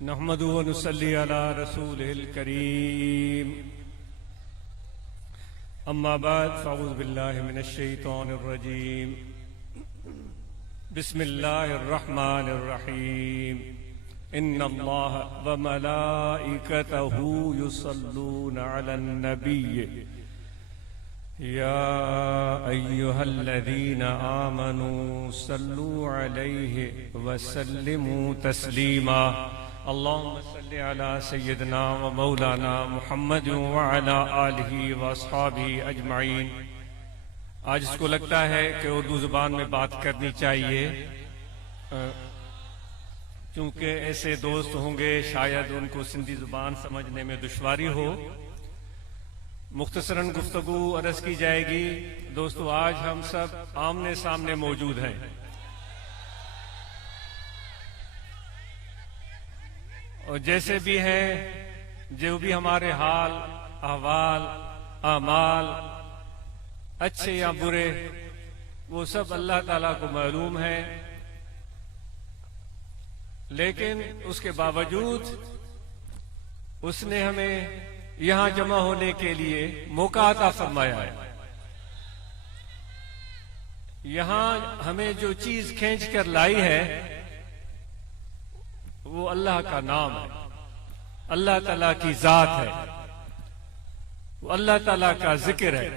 نحمدہ و نصلی علی رسولہ الکریم اما بعد فاعوذ باللہ من الشیطان الرجیم بسم اللہ الرحمن الرحیم ان اللہ وملائکتہ یصلون علی النبی یا ایہا الذین آمنوا صلوا علیہ وسلموا تسلیما اللہم صلی علی سیدنا و مولانا محمد وعلی آلہ واصحابہ اجمعین۔ آج اس کو لگتا ہے کہ اردو زبان میں بات کرنی چاہیے، کیونکہ ایسے دوست ہوں گے شاید ان کو سندھی زبان سمجھنے میں دشواری ہو۔ مختصراً گفتگو عرض کی جائے گی۔ دوستو، آج ہم سب آمنے سامنے موجود ہیں، اور جیسے بھی ہیں، جو بھی ہمارے حال احوال اعمال اچھے یا برے، وہ سب اللہ تعالیٰ کو معلوم ہے، لیکن اس کے باوجود اس نے ہمیں یہاں جمع ہونے کے لیے موقع عطا فرمایا ہے۔ یہاں ہمیں جو چیز کھینچ کر لائی ہے وہ اللہ کا نام ہے، اللہ تعالیٰ کی ذات ہے، وہ اللہ تعالیٰ کا ذکر ہے،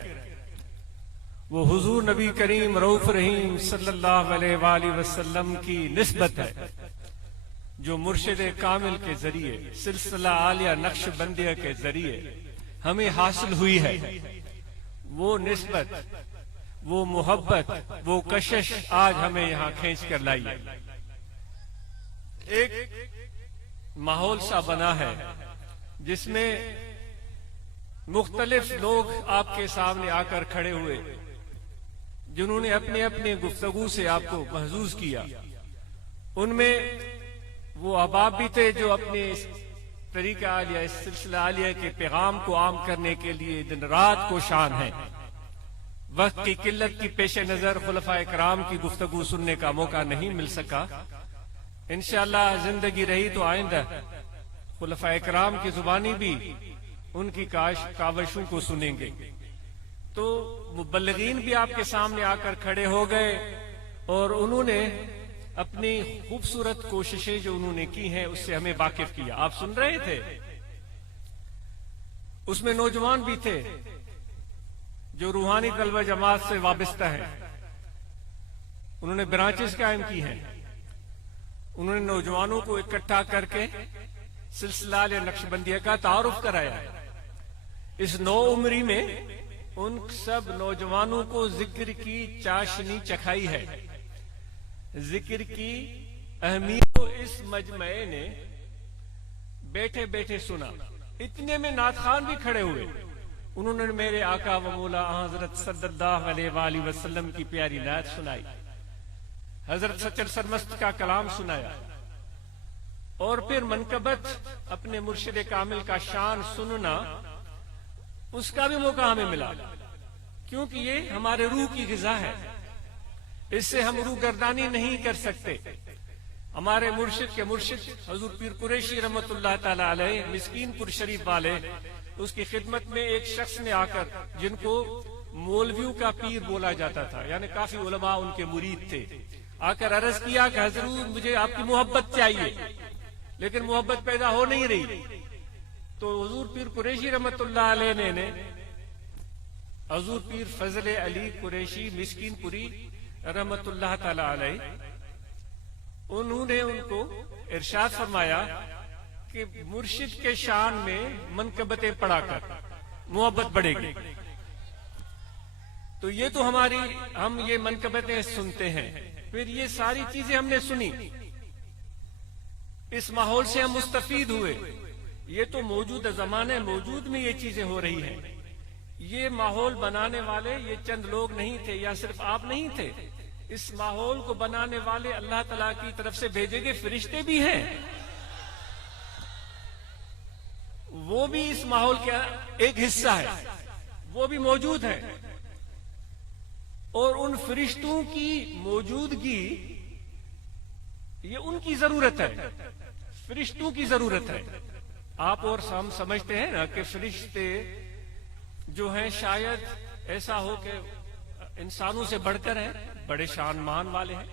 وہ حضور نبی کریم رؤوف رحیم صلی اللہ علیہ وآلہ وسلم کی نسبت ہے، جو مرشد کامل کے ذریعے سلسلہ عالیہ نقش بندیہ کے ذریعے ہمیں حاصل ہوئی ہے۔ وہ نسبت، وہ محبت، وہ کشش آج ہمیں یہاں کھینچ کر لائی ہے۔ ایک ماحول سا بنا ہے جس میں مختلف لوگ آپ کے سامنے آ کر کھڑے ہوئے، جنہوں نے اپنے اپنے گفتگو سے آپ کو محظوظ کیا۔ ان میں وہ احباب بھی تھے جو اپنے طریقہ عالیہ، اس سلسلہ عالیہ کے پیغام کو عام کرنے کے لیے دن رات کوشاں ہیں۔ وقت کی قلت کی پیش نظر خلفائے کرام کی گفتگو سننے کا موقع نہیں مل سکا۔ انشاءاللہ زندگی رہی تو آئندہ خلفائے کرام کی زبانی بھی ان کی کاوشوں کو سنیں گے۔ تو مبلغین بھی آپ کے سامنے آ کر کھڑے ہو گئے، اور انہوں نے اپنی خوبصورت کوششیں جو انہوں نے کی ہیں اس سے ہمیں واقف کیا۔ آپ سن رہے تھے، اس میں نوجوان بھی تھے جو روحانی طلبہ جماعت سے وابستہ ہیں، انہوں نے برانچز قائم کی ہیں، انہوں نے نوجوانوں کو اکٹھا کر کے سلسلہ عالیہ نقش بندیہ کا تعارف کرایا ہے۔ اس نو عمری میں ان سب نوجوانوں کو ذکر کی چاشنی چکھائی ہے۔ ذکر کی اہمیت کو اس مجمع نے بیٹھے بیٹھے سنا۔ اتنے میں نعت خان بھی کھڑے ہوئے، انہوں نے میرے آقا و مولا حضرت صلی اللہ علیہ وآلہ وسلم کی پیاری نعت سنائی، حضرت سچر سرمست کا کلام سنایا، اور پھر منقبت اپنے مرشد کامل کا شان سننا، اس کا بھی موقع ہمیں ملا، کیونکہ یہ ہمارے روح کی غذا ہے، اس سے ہم روح گردانی نہیں کر سکتے۔ ہمارے مرشد کے مرشد حضور پیر قریشی رحمت اللہ تعالی علیہ مسکین پور شریف والے، اس کی خدمت میں ایک شخص نے آ کر، جن کو مولویوں کا پیر بولا جاتا تھا، یعنی کافی علماء ان کے مرید تھے، آ کر عرض کیا کہ حضور مجھے آپ کی محبت چاہیے، لیکن محبت پیدا ہو نہیں رہی۔ تو حضور پیر قریشی رحمت اللہ علیہ نے حضور پیر فضل علی قریشی مسکین پوری رحمت اللہ تعالی علیہ، انہوں نے ان کو ارشاد فرمایا کہ مرشد کے شان میں منقبتیں پڑھا کر محبت بڑھے گی۔ تو یہ تو ہم یہ منقبتیں سنتے ہیں، پھر یہ ساری چیزیں ہم نے سنی، اس ماحول سے ہم مستفید ہوئے۔ یہ تو موجودہ زمانے موجود میں یہ چیزیں ہو رہی ہیں۔ یہ ماحول بنانے والے یہ چند لوگ نہیں تھے، یا صرف آپ نہیں تھے، اس ماحول کو بنانے والے اللہ تعالیٰ کی طرف سے بھیجے گئے فرشتے بھی ہیں، وہ بھی اس ماحول کا ایک حصہ ہے، وہ بھی موجود ہے، اور ان فرشتوں کی موجودگی یہ ان کی ضرورت ہے۔ فرشتوں کی ضرورت ہے. آپ اور ہم سمجھتے ہیں نا کہ فرشتے جو ہیں شاید ایسا ہو کہ انسانوں سے بڑھ کر ہیں, بڑے شان مان والے ہیں,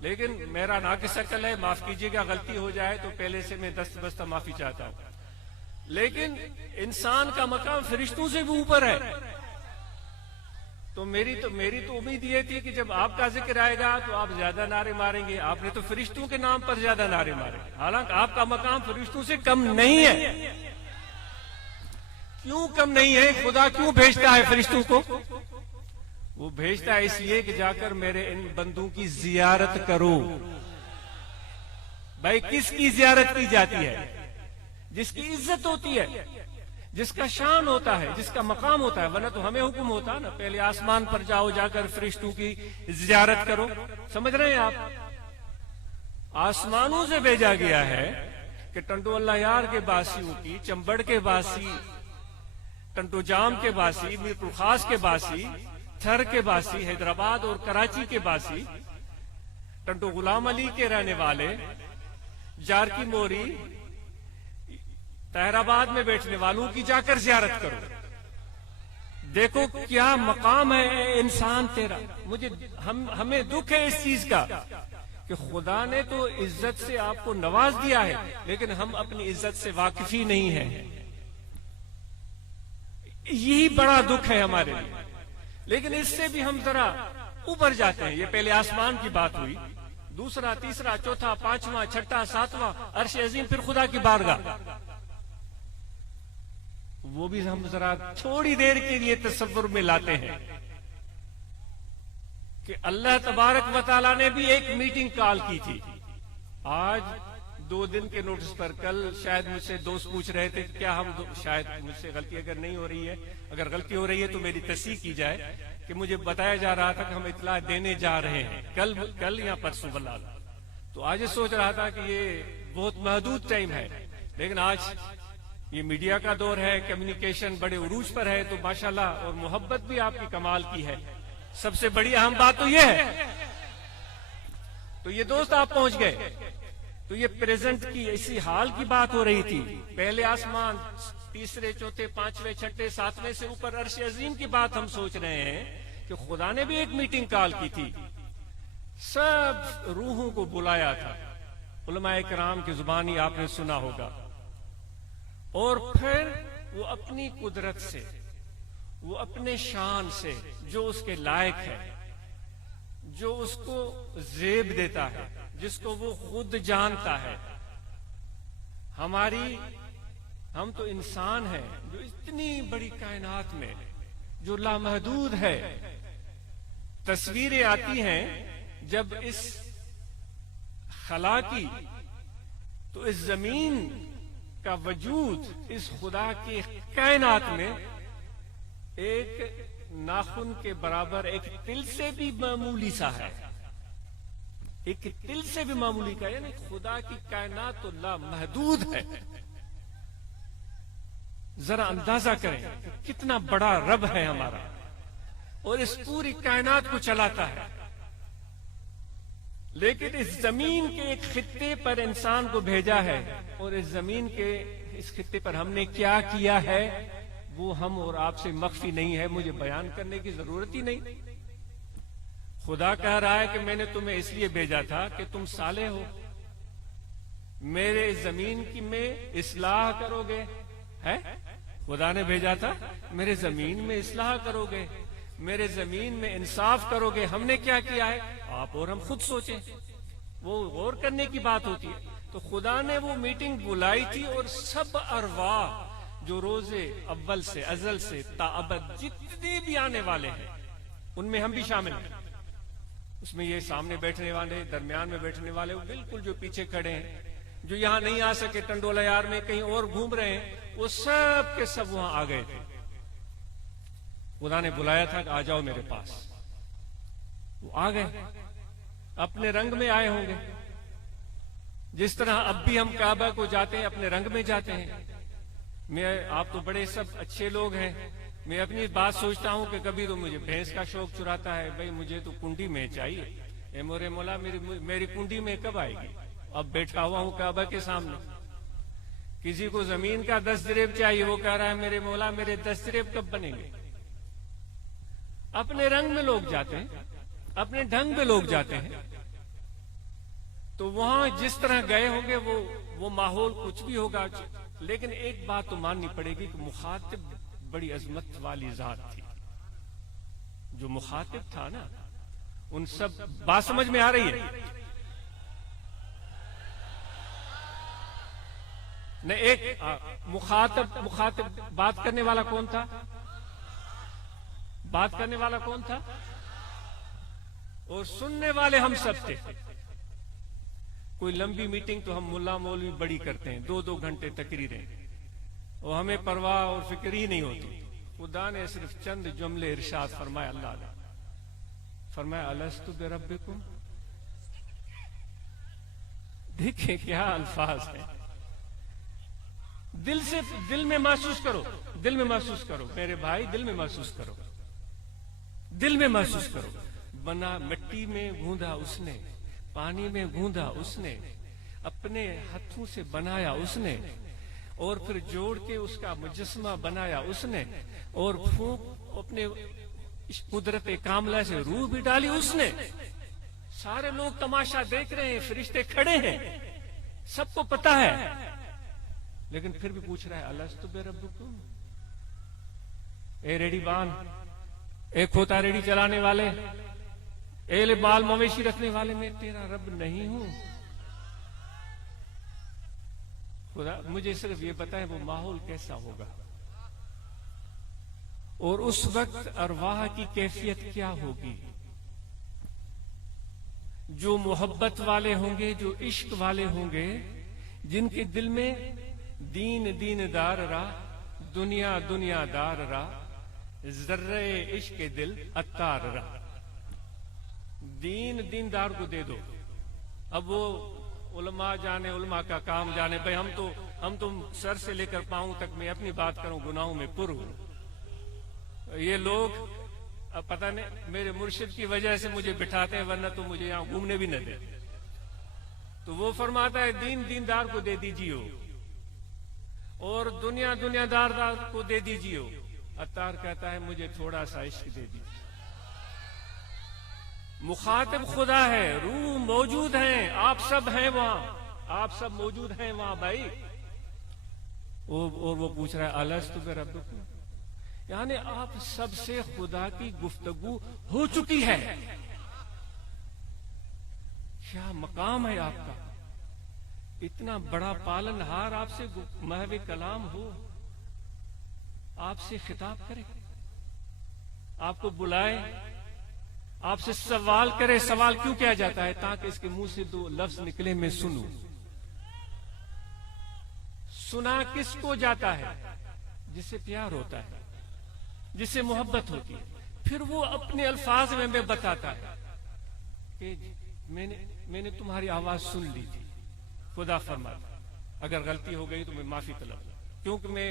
لیکن میرا ناقص عقل ہے, معاف کیجیے گا, غلطی ہو جائے تو پہلے سے میں دست بستہ معافی چاہتا ہوں. لیکن انسان کا مقام فرشتوں سے بھی اوپر ہے. تو میری تو امید یہ تھی کہ جب آپ کا ذکر آئے گا تو آپ زیادہ نعرے ماریں گے. آپ نے تو فرشتوں کے نام پر زیادہ نعرے مارے, حالانکہ آپ کا مقام فرشتوں سے کم نہیں ہے. کیوں کم نہیں ہے؟ خدا کیوں بھیجتا ہے فرشتوں کو؟ وہ بھیجتا ہے اس لیے کہ جا کر میرے ان بندوں کی زیارت کرو. بھائی کس کی زیارت کی جاتی ہے؟ جس کی عزت ہوتی ہے, جس کا شان ہوتا ہے, جس کا مقام ہوتا ہے. ورنہ تو ہمیں حکم ہوتا نا پہلے آسمان پر جاؤ, جا کر فرشتوں کی زیارت کرو. سمجھ رہے ہیں آپ؟ آسمانوں سے بھیجا گیا ہے کہ ٹنڈو اللہ یار کے باسیوں کی, چمبڑ کے باسی, ٹنٹو جام کے باسی, میر پرخاص کے باسی, تھر کے باسی, حیدرآباد اور کراچی کے باسی, ٹنٹو غلام علی کے رہنے والے, جار کی موری, طاہر آباد میں بیٹھنے والوں کی جا کر زیارت کرو. دیکھو کیا مقام ہے اے انسان تیرا. ہمیں دکھ ہے اس چیز کا کہ خدا نے تو عزت سے آپ کو نواز دیا ہے, لیکن ہم اپنی عزت سے واقف ہی نہیں ہیں. یہی بڑا دکھ ہے ہمارے لیے. لیکن اس سے بھی ہم ذرا اوپر جاتے ہیں. یہ پہلے آسمان کی بات ہوئی, دوسرا, تیسرا, چوتھا, پانچواں, چھٹا, ساتواں, عرش عظیم, پھر خدا کی بارگاہ. وہ بھی ہم ذرا تھوڑی دیر کے لیے تصور میں لاتے ہیں کہ اللہ تبارک و تعالیٰ نے بھی ایک میٹنگ کال کی تھی. آج 2 دن کے نوٹس پر, کل شاید مجھ سے دوست پوچھ رہے تھے کیا ہم شاید مجھ سے غلطی اگر نہیں ہو رہی ہے, اگر غلطی ہو رہی ہے تو میری تصحیح کی جائے, کہ مجھے بتایا جا رہا تھا کہ ہم اطلاع دینے جا رہے ہیں کل یا پرسوں بلال. تو آج سوچ رہا تھا کہ یہ بہت محدود ٹائم ہے, لیکن آج یہ میڈیا کا دور ہے, کمیونیکیشن بڑے عروج پر ہے, تو ماشاءاللہ, اور محبت بھی آپ کی کمال کی ہے. سب سے بڑی اہم بات تو یہ ہے. تو یہ دوست آپ پہنچ گئے, تو یہ پریزنٹ کی اسی حال کی بات ہو رہی تھی. پہلے آسمان, تیسرے, چوتھے, پانچویں, چھٹے, ساتویں سے اوپر عرش عظیم کی بات ہم سوچ رہے ہیں کہ خدا نے بھی ایک میٹنگ کال کی تھی, سب روحوں کو بلایا تھا. علماء کرام کی زبانی آپ نے سنا ہوگا. اور پھر وہ اپنی قدرت سے, وہ اپنے شان سے, جو اس کے لائق ہے, جو اس کو زیب دیتا ہے, جس کو وہ خود جانتا ہے. ہم تو انسان ہیں جو اتنی بڑی کائنات میں, جو لامحدود ہے. تصویریں آتی ہیں جب اس خلا کی, تو اس زمین کا وجود اس خدا کی کائنات میں ایک ناخن کے برابر, ایک تل سے بھی معمولی سا ہے. ایک تل سے بھی معمولی کا, یعنی خدا کی کائنات تو لامحدود ہے. ذرا اندازہ کریں کہ کتنا بڑا رب ہے ہمارا, اور اس پوری کائنات کو چلاتا ہے. لیکن اس زمین کے ایک خطے پر انسان کو بھیجا ہے, اور اس زمین کے اس خطے پر ہم نے کیا کیا ہے وہ ہم اور آپ سے مخفی نہیں ہے, مجھے بیان کرنے کی ضرورت ہی نہیں. خدا کہہ رہا ہے کہ میں نے تمہیں اس لیے بھیجا تھا کہ تم صالح ہو, میرے زمین کی میں اصلاح کرو گے. ہے خدا نے بھیجا تھا, میرے زمین میں اصلاح کرو گے, میرے زمین میں انصاف کرو گے. ہم نے کیا کیا ہے آپ اور ہم خود سوچیں, وہ غور کرنے کی بات ہوتی ہے. تو خدا نے وہ میٹنگ بلائی تھی, اور سب ارواح جو روزے اول سے, ازل سے تا ابد جتنے بھی آنے والے ہیں, ان میں ہم بھی شامل ہیں. اس میں یہ سامنے بیٹھنے والے, درمیان میں بیٹھنے والے, وہ بالکل جو پیچھے کھڑے ہیں, جو یہاں نہیں آ سکے, ٹنڈولا یار میں کہیں اور گھوم رہے ہیں, وہ سب کے سب وہاں آ گئے تھے. خدا نے بلایا تھا کہ آ جاؤ میرے پاس. وہ آ گئے, اپنے رنگ میں آئے ہوں گے, جس طرح اب بھی ہم کعبہ کو جاتے ہیں اپنے رنگ میں جاتے ہیں. آپ تو بڑے سب اچھے لوگ ہیں, میں اپنی بات سوچتا ہوں کہ کبھی تو مجھے بھینس کا شوق چراتا ہے, بھئی مجھے تو کنڈی میں چاہیے. اے مورے مولا, میری کنڈی میں کب آئے گی؟ اب بیٹھا ہوا ہوں کعبہ کے سامنے, کسی کو زمین کا دستریب چاہیے، وہ کہہ رہا ہے میرے مولا میرے دستریب کب بنیں گے؟ اپنے رنگ میں لوگ جاتے ہیں، اپنے ڈھنگ میں لوگ جاتے ہیں، تو وہاں جس طرح گئے ہوں گے وہ ماحول کچھ بھی ہوگا، لیکن ایک بات تو ماننی پڑے گی کہ مخاطب بڑی عظمت والی ذات تھی۔ جو مخاطب تھا نا، ان سب بات سمجھ میں آ رہی ہے؟ نہیں، ایک مخاطب بات کرنے والا کون تھا؟ بات کرنے والا کون تھا؟ اور سننے والے ہم سب تھے۔ کوئی لمبی میٹنگ تو ہم ملا مولوی بڑی کرتے ہیں، 2 گھنٹے تقریریں، اور ہمیں پرواہ اور فکر ہی نہیں ہوتی۔ خدا نے صرف چند جملے ارشاد فرمایا، اللہ نے فرمایا الستو بربکم۔ دیکھیں کیا الفاظ ہیں، دل میں محسوس کرو، دل میں محسوس کرو میرے بھائی، دل میں محسوس کرو، دل میں محسوس کرو۔ بنا مٹی میں گوندھا اس نے، پانی میں گوندھا اس نے، اپنے ہاتھوں سے بنایا اس نے، اور پھر جوڑ کے اس کا مجسمہ بنایا اس نے، اور پھونک اپنے قدرت کاملہ سے روح بھی ڈالی اس نے۔ سارے لوگ تماشا دیکھ رہے ہیں، فرشتے کھڑے ہیں، سب کو پتا ہے، لیکن پھر بھی پوچھ رہا ہے الستو بربکم۔ اے ریڈی بان، اے کھوتا ریڈی چلانے والے، اے بال مویشی رکھنے والے، میں تیرا رب نہیں ہوں؟ خدا مجھے صرف یہ بتائیں وہ ماحول کیسا ہوگا، اور اس وقت ارواح کی کیفیت کیا ہوگی؟ جو محبت والے ہوں گے، جو عشق والے ہوں گے، جن کے دل میں دین دار راہ، دنیا دار راہ، ذرے عشق دل اتار راہ۔ دیندار کو دے دو، اب وہ علماء جانے، علماء کا کام جانے، بھئی ہم تو سر سے لے کر پاؤں تک میں اپنی بات کروں، گناہوں میں پر ہوں۔ یہ لوگ اب پتہ نہیں میرے مرشد کی وجہ سے مجھے بٹھاتے ہیں، ورنہ تو مجھے یہاں گھومنے بھی نہ دے۔ تو وہ فرماتا ہے دیندار کو دے دیجیو، اور دنیا دار کو دے دیجیو۔ عطار کہتا ہے مجھے تھوڑا سا عشق دے دیجیے۔ مخاطب خدا ہے، روح موجود ہیں، آپ سب ہیں وہاں، آپ سب موجود ہیں وہاں بھائی۔ اور وہ پوچھ رہا ہے الستو بربکم، یعنی آپ سب سے خدا کی گفتگو ہو چکی ہے۔ کیا مقام ہے آپ کا، اتنا بڑا پالن ہار آپ سے محو کلام ہو، آپ سے خطاب کرے، آپ کو بلائے، آپ سے سوال کرے۔ سوال کیوں کیا جاتا ہے؟ تاکہ اس کے منہ سے 2 لفظ نکلے میں سنوں۔ سنا کس کو جاتا ہے؟ جس سے پیار ہوتا ہے، جس سے محبت ہوتی ہے، پھر وہ اپنے الفاظ میں بتاتا ہے کہ میں نے تمہاری آواز سن لی تھی۔ خدا فرماتا اگر غلطی ہو گئی تو میں معافی طلب، کیونکہ میں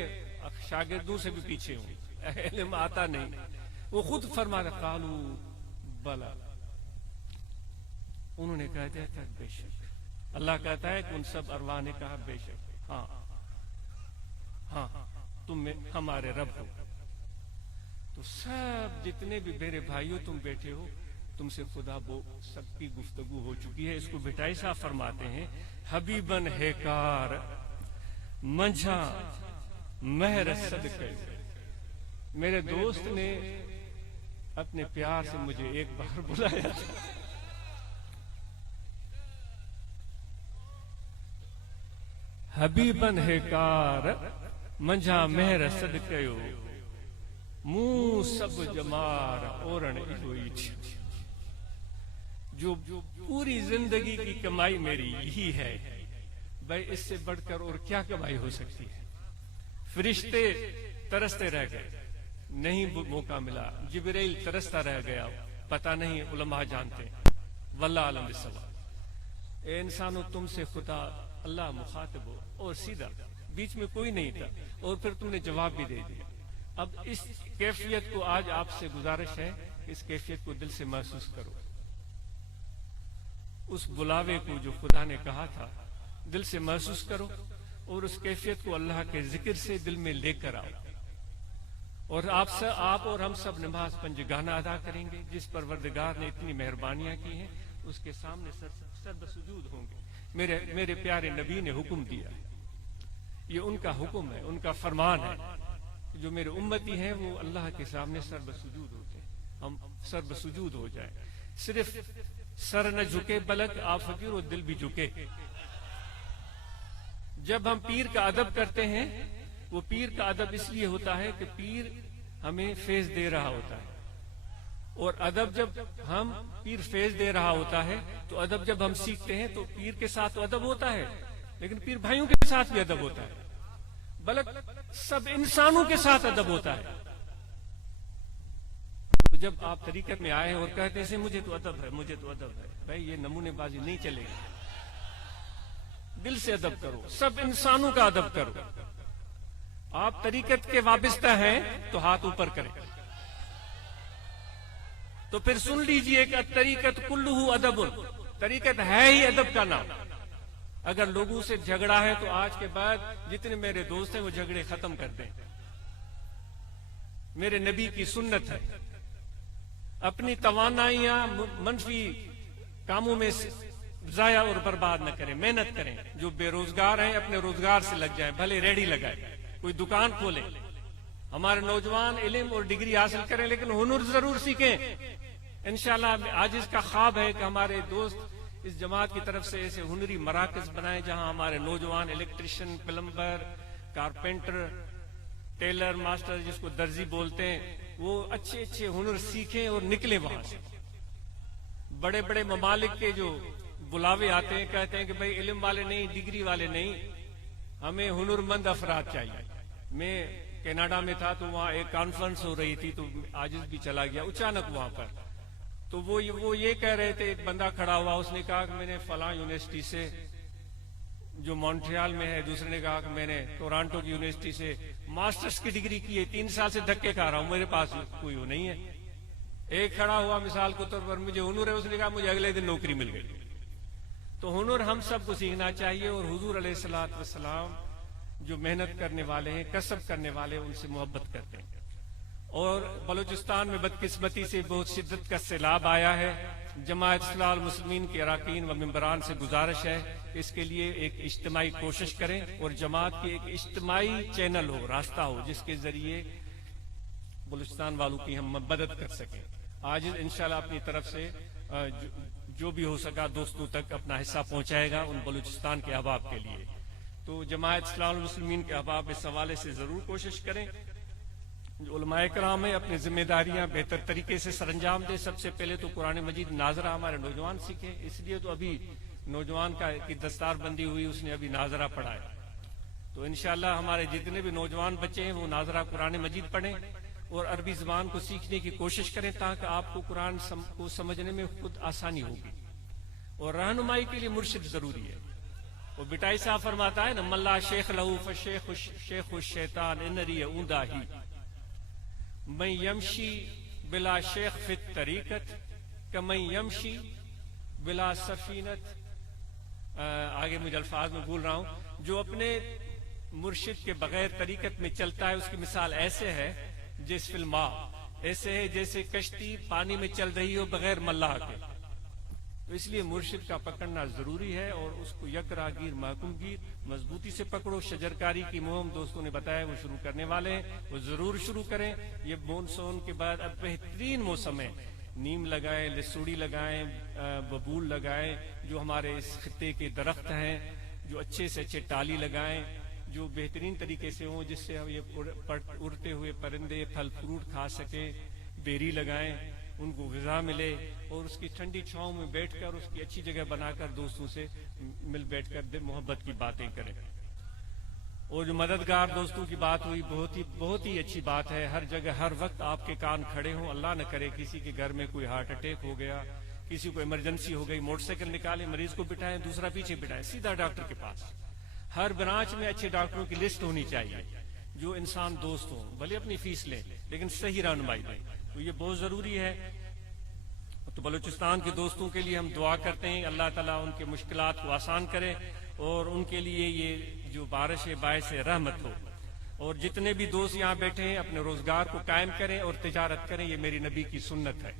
شاگردوں سے بھی پیچھے ہوں، علم آتا نہیں۔ وہ خود فرماتا قالو بلا، انہوں نے کہا تھا بے شک۔ اللہ کہتا ہے کہ ان سب ارواح نے کہا بے شک، ہاں ہاں تم ہمارے رب ہو۔ تو سب جتنے بھی میرے بھائیوں تم بیٹھے ہو، تم سے خدا سب کی گفتگو ہو چکی ہے۔ اس کو بٹائی صاحب فرماتے ہیں حبیبن ہے کار منجھا مہر صدقے۔ میرے دوست نے اپنے پیار سے مجھے ایک بار بلایا تھا، حبیبن ہے کار منجھا مہر صدقیو، منہ سب جمار اورن ہوئی تھی۔ جو پوری زندگی کی کمائی میری یہی ہے، بھائی اس سے بڑھ کر اور کیا کمائی ہو سکتی ہے؟ فرشتے ترستے رہ گئے، نہیں موقع ملا، جبرائیل ترستا رہ گیا، پتہ نہیں علماء جانتے، واللہ عالم بالصواب۔ اے انسانوں تم سے خدا اللہ مخاطب ہو، اور سیدھا، بیچ میں کوئی نہیں تھا، اور پھر تم نے جواب بھی دے دیا۔ اب اس کیفیت کو آج آپ سے گزارش ہے، اس کیفیت کو دل سے محسوس کرو۔ اس بلاوے کو جو خدا نے کہا تھا دل سے محسوس کرو، اور اس کیفیت کو اللہ کے ذکر سے دل میں لے کر آؤ، اور آپ اور ہم سب نماز پنجگانہ ادا کریں گے۔ جس پروردگار نے اتنی مہربانیاں کی ہیں اس کے سامنے سر بسجود ہوں گے۔ میرے پیارے نبی نے حکم دیا، یہ ان کا حکم ہے، ان کا فرمان ہے، جو میرے امتی ہیں وہ اللہ کے سامنے سر بسجود ہوتے ہیں، ہم سر بسجود ہو جائیں۔ صرف سر نہ جھکے بلکہ آپ فقیر و دل بھی جھکے۔ جب ہم پیر کا ادب کرتے ہیں، وہ پیر کا ادب اس لیے ہوتا ہے کہ پیر ہمیں فیض دے رہا ہوتا ہے، اور ادب جب ہم پیر فیض دے رہا ہوتا ہے تو ادب جب ہم سیکھتے ہیں تو پیر کے ساتھ تو ادب ہوتا ہے، لیکن پیر بھائیوں کے ساتھ بھی ادب ہوتا ہے، بلکہ سب انسانوں کے ساتھ ادب ہوتا ہے۔ تو جب آپ طریقت میں آئے اور کہتے ہیں مجھے تو ادب ہے، مجھے تو ادب ہے، بھائی یہ نمونے بازی نہیں چلے گی، دل سے ادب کرو، سب انسانوں کا ادب کرو۔ آپ طریقت کے وابستہ ہیں تو ہاتھ اوپر کریں، تو پھر سن لیجئے کہ طریقت کلہ ادب، طریقت ہے ہی ادب کا نام۔ اگر لوگوں سے جھگڑا ہے تو آج کے بعد جتنے میرے دوست ہیں وہ جھگڑے ختم کر دیں۔ میرے نبی کی سنت ہے، اپنی توانائیاں منفی کاموں میں ضائع اور برباد نہ کریں، محنت کریں۔ جو بے روزگار ہیں اپنے روزگار سے لگ جائیں، بھلے ریڑھی لگائیں، کوئی دکان کھولیں۔ ہمارے نوجوان علم اور ڈگری حاصل کریں لیکن ہنر ضرور سیکھیں۔ انشاءاللہ آج اس کا خواب ہے کہ ہمارے دوست اس جماعت کی طرف سے ایسے ہنری مراکز بنائیں جہاں ہمارے نوجوان electrician, plumber, carpenter, tailor master جس کو درزی بولتے ہیں، وہ اچھے اچھے ہنر سیکھیں اور نکلیں وہاں سے۔ بڑے بڑے ممالک کے جو بلاوے آتے ہیں کہتے ہیں کہ بھئی علم والے نہیں، ڈگری والے نہیں، ہمیں ہنرمند افراد چاہیے۔ میں کینیڈا میں تھا تو وہاں ایک کانفرنس ہو رہی تھی تو عاجز بھی چلا گیا اچانک وہاں پر، تو وہ یہ کہہ رہے تھے، ایک بندہ کھڑا ہوا، اس نے کہا کہ میں نے فلاں یونیورسٹی سے جو مونٹریال میں ہے، دوسرے نے کہا کہ میں نے ٹورانٹو کی یونیورسٹی سے ماسٹرز کی ڈگری کی ہے، 3 سال سے دھکے کھا رہا ہوں، میرے پاس کوئی وہ نہیں ہے۔ ایک کھڑا ہوا مثال کے طور پر، مجھے ہنر ہے، اس نے کہا مجھے اگلے دن نوکری مل گئی۔ تو ہنر ہم سب کو سیکھنا چاہیے، اور حضور علیہ الصلوۃ والسلام جو محنت کرنے والے ہیں، کسب کرنے والے، ان سے محبت کرتے ہیں۔ اور بلوچستان میں بدقسمتی سے بہت شدت کا سیلاب آیا ہے۔ جماعت اصلاح المسلمین کے اراکین و ممبران سے گزارش ہے کہ اس کے لیے ایک اجتماعی کوشش کریں، اور جماعت کی ایک اجتماعی چینل ہو، راستہ ہو، جس کے ذریعے بلوچستان والوں کی ہم مدد کر سکیں۔ آج انشاءاللہ اپنی طرف سے جو بھی ہو سکا دوستوں تک اپنا حصہ پہنچائے گا ان بلوچستان کے احباب کے لیے۔ تو جماعت اصلاح المسلمین کے احباب اس حوالے سے ضرور کوشش کریں۔ جو علماء کرام ہیں اپنی ذمہ داریاں بہتر طریقے سے سر انجام دیں۔ سب سے پہلے تو قرآن مجید ناظرہ ہمارے نوجوان سیکھیں، اس لیے تو ابھی نوجوان کی دستار بندی ہوئی، اس نے ابھی ناظرہ پڑھا ہے۔ تو انشاءاللہ ہمارے جتنے بھی نوجوان بچے ہیں وہ ناظرہ قرآن مجید پڑھیں اور عربی زبان کو سیکھنے کی کوشش کریں، تاکہ آپ کو قرآن کو سمجھنے میں خود آسانی ہوگی۔ اور رہنمائی کے لیے مرشد ضروری ہے۔ وہ بٹائی صاحب فرماتا ہے نا، ملا شیخ لہو فشیخ شیخ الشیطان انری اوندا ہی، من یمشی بلا شیخ فی الطریقت کمن یمشی بلا سفینت۔ آگے مجھے الفاظ میں بھول رہا ہوں۔ جو اپنے مرشد کے بغیر طریقت میں چلتا ہے اس کی مثال ایسے ہے جس فی الماء، ایسے ہے جیسے کشتی پانی میں چل رہی ہو بغیر ملاح کے۔ تو اس لیے مرشد کا پکڑنا ضروری ہے، اور اس کو یک راہگیر محکوم گیر مضبوطی سے پکڑو۔ شجرکاری کی مہم دوستوں نے بتایا وہ شروع کرنے والے ہیں، وہ ضرور شروع کریں۔ یہ مونسون کے بعد اب بہترین موسم ہے، نیم لگائیں، لسوڑی لگائیں، ببول لگائیں، جو ہمارے اس خطے کے درخت ہیں، جو اچھے سے اچھے ٹالی لگائیں جو بہترین طریقے سے ہوں، جس سے یہ اڑتے ہوئے پرندے پھل فروٹ کھا سکیں۔ بیری لگائیں، ان کو غذا ملے، اور اس کی ٹھنڈی چھاؤں میں بیٹھ کر اس کی اچھی جگہ بنا کر دوستوں سے مل بیٹھ کر محبت کی باتیں کریں۔ اور جو مددگار دوستوں کی بات ہوئی، بہت ہی اچھی بات ہے۔ ہر جگہ ہر وقت آپ کے کان کھڑے ہوں۔ اللہ نہ کرے کسی کے گھر میں کوئی ہارٹ اٹیک ہو گیا، کسی کو ایمرجنسی ہو گئی، موٹر سائیکل نکالیں، مریض کو بٹھائیں، دوسرا پیچھے بٹھائیں، سیدھا ڈاکٹر کے پاس۔ ہر برانچ میں اچھے ڈاکٹروں کی لسٹ ہونی چاہیے جو انسان دوست ہوں، بھلے اپنی فیس لیں لیکن صحیح رہنمائی دیں۔ تو یہ بہت ضروری ہے۔ تو بلوچستان کے دوستوں کے لیے ہم دعا کرتے ہیں، اللہ تعالیٰ ان کے مشکلات کو آسان کرے اور ان کے لیے یہ جو بارش باعث رحمت ہو. اور جتنے بھی دوست یہاں بیٹھے ہیں اپنے روزگار کو قائم کریں اور تجارت کریں، یہ میری نبی کی سنت ہے.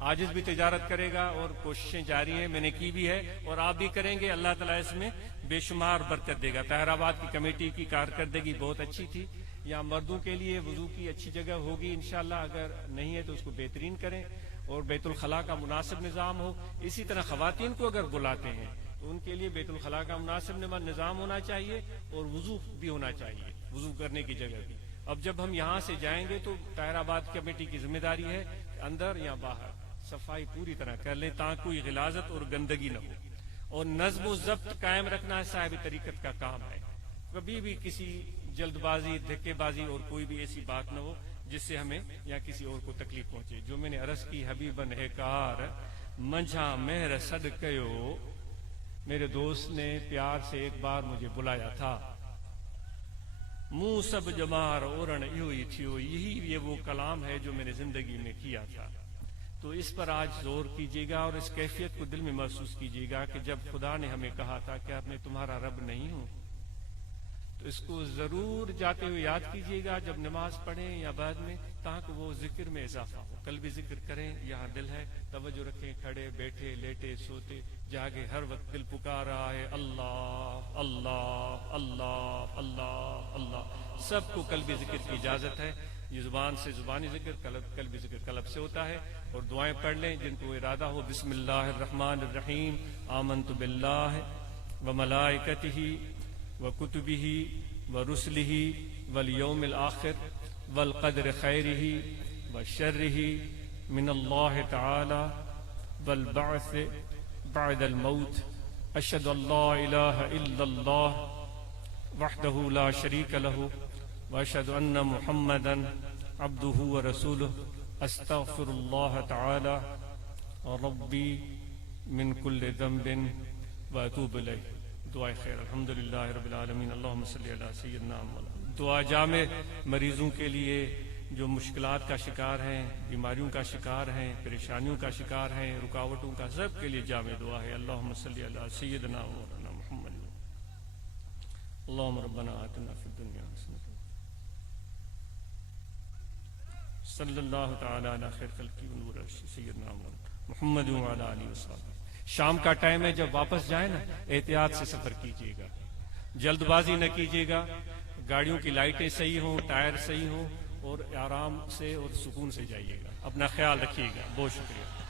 عاجز بھی تجارت کرے گا اور کوششیں جاری ہیں، میں نے کی بھی ہے اور آپ بھی کریں گے. اللہ تعالیٰ اس میں بے شمار برکت دے گا. طاہر آباد کی کمیٹی کی کارکردگی بہت اچھی تھی. یہاں مردوں کے لیے وضو کی اچھی جگہ ہوگی انشاءاللہ، اگر نہیں ہے تو اس کو بہترین کریں اور بیت الخلاء کا مناسب نظام ہو. اسی طرح خواتین کو اگر بلاتے ہیں تو ان کے لیے بیت الخلاء کا مناسب نظام ہونا چاہیے اور وضو بھی ہونا چاہیے، وضو کرنے کی جگہ بھی. اب جب ہم یہاں سے جائیں گے تو طاہر آباد کمیٹی کی ذمہ داری ہے اندر یا باہر صفائی پوری طرح کر لیں تاکہ کوئی غلاظت اور گندگی نہ ہو. اور نظم و ضبط قائم رکھنا صاحب طریقت کا کام ہے. کبھی بھی کسی جلد بازی، دھکے بازی اور کوئی بھی ایسی بات نہ ہو جس سے ہمیں یا کسی اور کو تکلیف پہنچے. جو میں نے عرض کی حبیبن ہے کار منجھا مہر صدقیو، میرے دوست نے پیار سے ایک بار مجھے بلایا تھا. منہ سب جمار اورن یہی تھیو، یہی یہ وہ کلام ہے جو میں نے زندگی میں کیا تھا. تو اس پر آج زور کیجیے گا اور اس کیفیت کو دل میں محسوس کیجیے گا کہ جب خدا نے ہمیں کہا تھا کہ اب میں تمہارا رب نہیں ہوں، تو اس کو ضرور جاتے ہوئے یاد کیجیے گا جب نماز پڑھیں یا بعد میں، تاکہ وہ ذکر میں اضافہ ہو. کل بھی ذکر کریں، یہاں دل ہے، توجہ رکھیں. کھڑے بیٹھے لیٹے سوتے جاگے ہر وقت دل پکار رہا ہے اللہ اللہ اللہ اللہ اللہ. سب کو قلبی ذکر کی اجازت ہے. یہ زبان سے زبانی ذکر، قلبی ذکر قلب سے ہوتا ہے. اور دعائیں پڑھ لیں جن کو ارادہ ہو. بسم اللہ الرحمن الرحیم. آمنت باللہ وملائکتہ وکتبہ ورسلہ والیوم الآخر والقدر خیرہ وشرہ من اللہ تعالی والبعث بعد الموت. اشہد ان لا الہ الا اللہ وحدہ لا شریک لہ واشہد ان محمدا عبدہ ورسولہ. استغفر اللہ تعالی ربی من کل ذنب واتوب الیہ. دعائے خیر. الحمدللہ رب العالمین. اللہم صلی علی سیدنا محمد. دعا جامع مریضوں کے لیے جو مشکلات کا شکار ہیں، بیماریوں کا شکار ہیں، پریشانیوں کا شکار ہیں، رکاوٹوں کا، سب کے لیے جامع دعا ہے. اللہم صلی علی سیدنا مولانا محمد. اللہم ربنا آتنا فی الدنیا حسنۃ صلی اللہ تعالی علی خیر خلقہ ونور سیدنا محمد وعلی آلہ وصحبہ. شام کا ٹائم ہے، جب واپس جائیں نا احتیاط سے سفر کیجیے گا، جلد بازی نہ کیجیے گا. گاڑیوں کی لائٹیں صحیح ہوں، ٹائر صحیح ہوں اور آرام سے اور سکون سے جائیے گا. اپنا خیال رکھیے گا. بہت شکریہ.